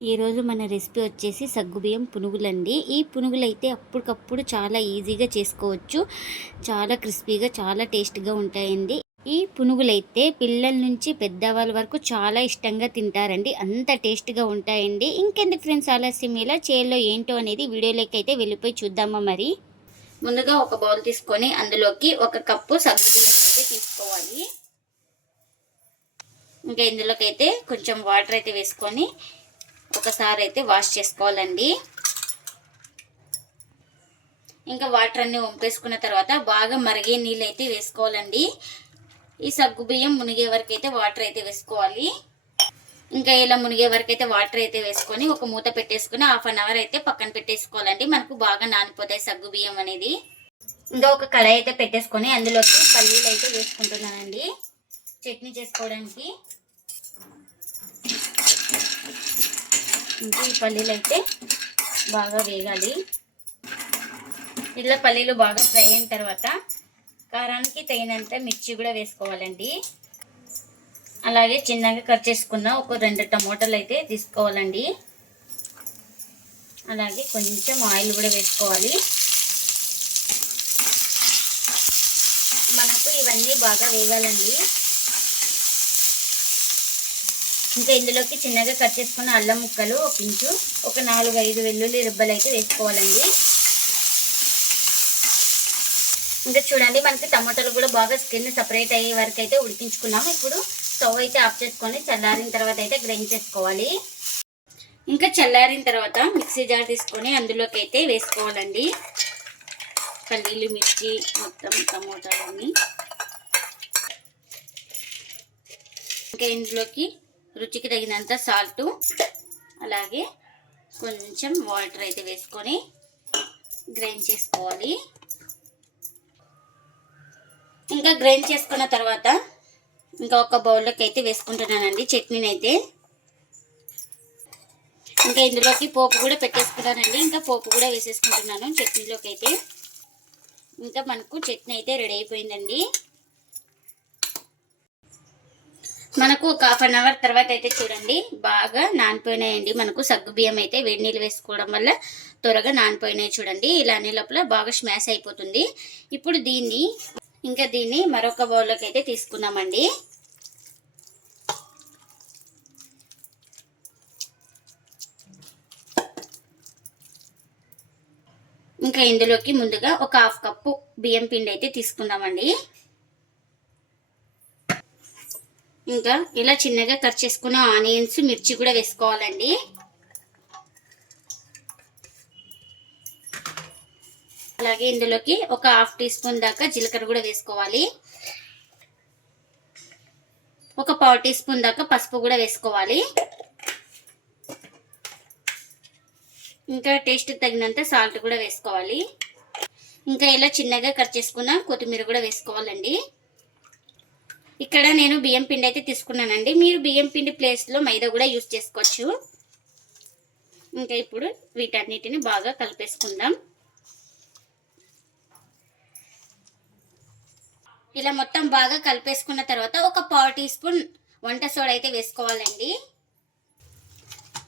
ఈరోజు మన రెసిపీ వచ్చేసి సగ్గుబియ్యం పునుగులండి. ఈ పునుగులైతే అప్పటికప్పుడు చాలా ఈజీగా చేసుకోవచ్చు. చాలా క్రిస్పీగా చాలా టేస్ట్గా ఉంటాయండి. ఈ పునుగులైతే పిల్లల నుంచి పెద్దవాళ్ళ వరకు చాలా ఇష్టంగా తింటారండి. అంత టేస్ట్గా ఉంటాయండి. ఇంకెందుకు ఫ్రెండ్స్ ఆలస్యం ఇలా? చేలో ఏంటో అనేది వీడియోలోకి అయితే వెళ్ళిపోయి చూద్దామా మరి? ముందుగా ఒక బౌల్ తీసుకొని అందులోకి ఒక కప్పు సగ్గుబియ్యం అయితే తీసుకోవాలి. ఇంకా ఇందులోకి అయితే కొంచెం వాటర్ అయితే వేసుకొని ఒకసారి అయితే వాష్ చేసుకోవాలండి. ఇంకా వాటర్ అన్నీ వంపేసుకున్న తర్వాత బాగా మరిగే నీళ్ళు అయితే వేసుకోవాలండి. ఈ సగ్గు బియ్యం మునిగే వరకు అయితే వాటర్ అయితే వేసుకోవాలి. ఇంకా ఇలా మునిగే వరకు అయితే వాటర్ అయితే వేసుకొని ఒక మూత పెట్టేసుకుని హాఫ్ అన్ అవర్ అయితే పక్కన పెట్టేసుకోవాలండి. మనకు బాగా నానిపోతాయి సగ్గు బియ్యం అనేది. ఇంకా ఒక కళాయి అయితే పెట్టేసుకొని అందులోకి పల్లీలు అయితే వేసుకుంటున్నానండి. చట్నీ చేసుకోవడానికి. ఇంకా ఈ పల్లీలు అయితే బాగా వేగాలి. ఇలా పల్లీలు బాగా ఫ్రై అయిన తర్వాత కారానికి తగినంత మిర్చి కూడా వేసుకోవాలండి. అలాగే చిన్నగా కట్ చేసుకున్న ఒక రెండు టమోటాలు అయితే తీసుకోవాలండి. అలాగే కొంచెం ఆయిల్ కూడా వేసుకోవాలి. మనకు ఇవన్నీ బాగా వేగాలండి. ఇంకా ఇందులోకి చిన్నగా కట్ చేసుకున్న అల్లం ముక్కలు ఒక ఇంచు ఒక నాలుగు ఐదు వెల్లుల్లి రిబ్బలు అయితే వేసుకోవాలండి. ఇంకా చూడండి మనకి టమాటాలు కూడా బాగా స్కిన్ సపరేట్ అయ్యే వరకు అయితే ఉడికించుకున్నాము ఇప్పుడు స్టవ్ అయితే ఆఫ్ చేసుకొని చల్లారిన తర్వాత అయితే గ్రైండ్ చేసుకోవాలి. ఇంకా చల్లారిన తర్వాత మిక్సీ జార్ తీసుకొని అందులోకి అయితే వేసుకోవాలండి. పల్లీలు మిర్చి మొత్తం టమోటాలన్నీ. ఇంకా ఇందులోకి రుచికి తగినంత సాల్ట్ అలాగే కొంచెం వాటర్ అయితే వేసుకొని గ్రైండ్ చేసుకోవాలి. ఇంకా గ్రైండ్ చేసుకున్న తర్వాత ఇంకా ఒక బౌల్లోకి అయితే వేసుకుంటున్నానండి చట్నీని అయితే ఇంకా ఇందులోకి పోపు కూడా పెట్టేసుకున్నానండి ఇంకా పోపు కూడా వేసేసుకుంటున్నాను చట్నీలోకి అయితే ఇంకా మనకు చట్నీ అయితే రెడీ అయిపోయిందండి. మనకు ఒక హాఫ్ అన్ అవర్ తర్వాత అయితే చూడండి బాగా నానిపోయినాయండి. మనకు సగ్గు బియ్యం అయితే వేడి నీళ్ళు వేసుకోవడం వల్ల త్వరగా నానిపోయినాయి చూడండి. ఇలా అనే లోపల బాగా స్మాష్ అయిపోతుంది. ఇప్పుడు దీన్ని ఇంకా దీన్ని మరొక బౌల్లోకి అయితే తీసుకున్నామండి ఇంకా ఇందులోకి ముందుగా ఒక హాఫ్ కప్పు బియ్యం పిండి అయితే తీసుకుందామండి. ఇంకా ఇలా చిన్నగా కట్ చేసుకున్న ఆనియన్స్ మిర్చి కూడా వేసుకోవాలండి. అలాగే ఇందులోకి ఒక హాఫ్ టీ స్పూన్ దాకా జీలకర్ర కూడా వేసుకోవాలి. ఒక పావు టీ స్పూన్ దాకా పసుపు కూడా వేసుకోవాలి. ఇంకా టేస్ట్ తగినంత సాల్ట్ కూడా వేసుకోవాలి. ఇంకా ఇలా చిన్నగా కట్ చేసుకున్న కొత్తిమీర కూడా వేసుకోవాలండి. ఇక్కడ నేను బియ్యం పిండి అయితే తీసుకున్నానండి. మీరు బియ్యం పిండి ప్లేస్లో మైదా కూడా యూజ్ చేసుకోవచ్చు. ఇంకా ఇప్పుడు వీటన్నిటిని బాగా కలిపేసుకుందాం. ఇలా మొత్తం బాగా కలిపేసుకున్న తర్వాత ఒక పావు టీ స్పూన్ వంట సోడా అయితే వేసుకోవాలండి.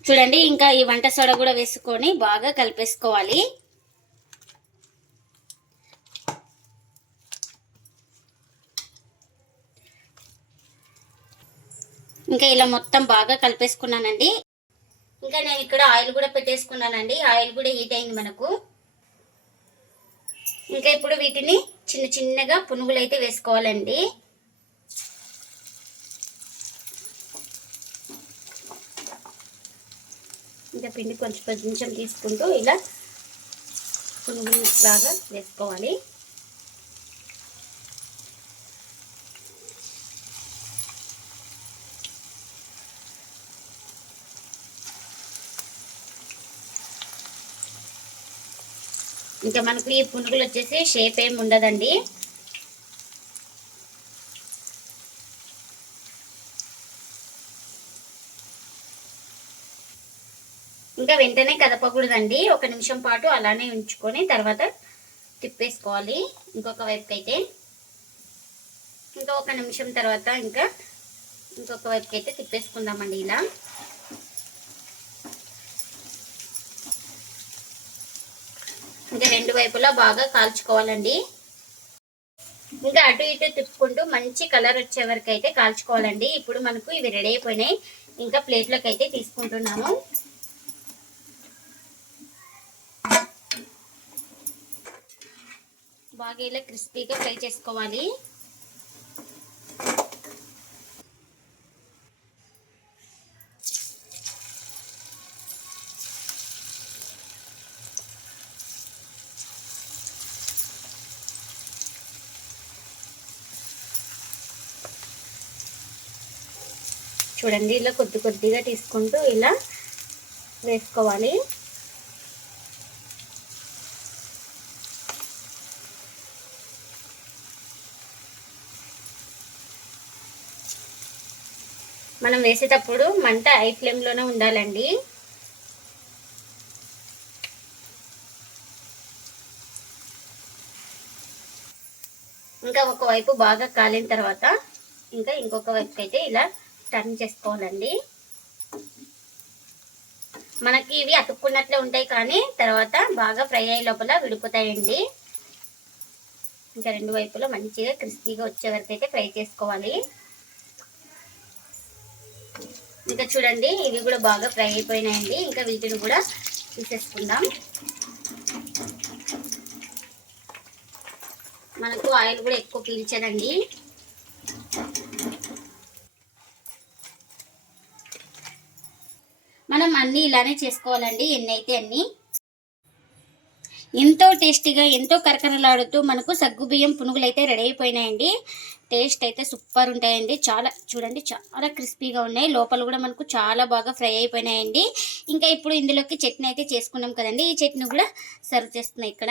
చూడండి ఇంకా ఈ వంట సోడా కూడా వేసుకొని బాగా కలిపేసుకోవాలి. ఇంకా ఇలా మొత్తం బాగా కలిపేసుకున్నానండి. ఇంకా నేను ఇక్కడ ఆయిల్ కూడా పెట్టేసుకున్నానండి. ఆయిల్ కూడా హీట్ అయింది మనకు. ఇంకా ఇప్పుడు వీటిని చిన్న చిన్నగా పునుగులు అయితే వేసుకోవాలండి. ఇంకా పిండి కొంచెం కొంచెం తీసుకుంటూ ఇలా పునుగులు లాగా వేసుకోవాలి. ఇంకా మనకు ఈ పునుగులు వచ్చేసి షేప్ ఏమి ఉండదండి. ఇంకా వెంటనే కదపకూడదండి. ఒక నిమిషం పాటు అలానే ఉంచుకొని తర్వాత తిప్పేసుకోవాలి. ఇంకొక వైపుకి అయితే ఇంకా ఒక నిమిషం తర్వాత ఇంకా ఇంకొక వైపుకి అయితే తిప్పేసుకుందామండి ఇలా. ఇంకా రెండు వైపులా బాగా కాల్చుకోవాలండి. ఇంకా అటు ఇటు తిప్పుకుంటూ మంచి కలర్ వచ్చే వరకు అయితే కాల్చుకోవాలండి. ఇప్పుడు మనకు ఇవి రెడీ అయిపోయినాయి. ఇంకా ప్లేట్లోకి అయితే తీసుకుంటున్నాము. బాగా ఇలా క్రిస్పీగా ఫ్రై చేసుకోవాలి. చూడండి ఇలా కొద్ది కొద్దిగా తీసుకుంటూ ఇలా వేసుకోవాలి. మనం వేసేటప్పుడు మంట ఐ ఫ్లేమ్లోనే ఉండాలండి. ఇంకా ఒకవైపు బాగా కాలిన తర్వాత ఇంకా ఇంకొక వైపు అయితే ఇలా టర్న్ చేసుకోవాలండి. మనకి ఇవి అతుక్కున్నట్లే ఉంటాయి కానీ తర్వాత బాగా ఫ్రై అయ్యే లోపల విడిపోతాయండి ఇంకా రెండు వైపులా మంచిగా క్రిస్పీగా వచ్చే వరకు అయితే ఫ్రై చేసుకోవాలి. ఇంకా చూడండి ఇవి కూడా బాగా ఫ్రై అయిపోయినాయండి. ఇంకా వీటిని కూడా తీసేసుకుందాం. మనకు ఆయిల్ కూడా ఎక్కువ పీల్చదండి. మనం అన్నీ ఇలానే చేసుకోవాలండి ఎన్ని అయితే అన్నీ. ఎంతో టేస్టీగా ఎంతో కరకరలాడుతూ మనకు సగ్గుబియ్యం పునుగులు అయితే రెడీ అయిపోయినాయండి. టేస్ట్ అయితే సూపర్ ఉంటాయండి. చాలా చూడండి చాలా క్రిస్పీగా ఉన్నాయి. లోపల కూడా మనకు చాలా బాగా ఫ్రై అయిపోయినాయండి. ఇంకా ఇప్పుడు ఇందులోకి చట్నీ అయితే చేసుకున్నాం కదండి. ఈ చట్నీ కూడా సర్వ్ చేస్తున్నాయి ఇక్కడ.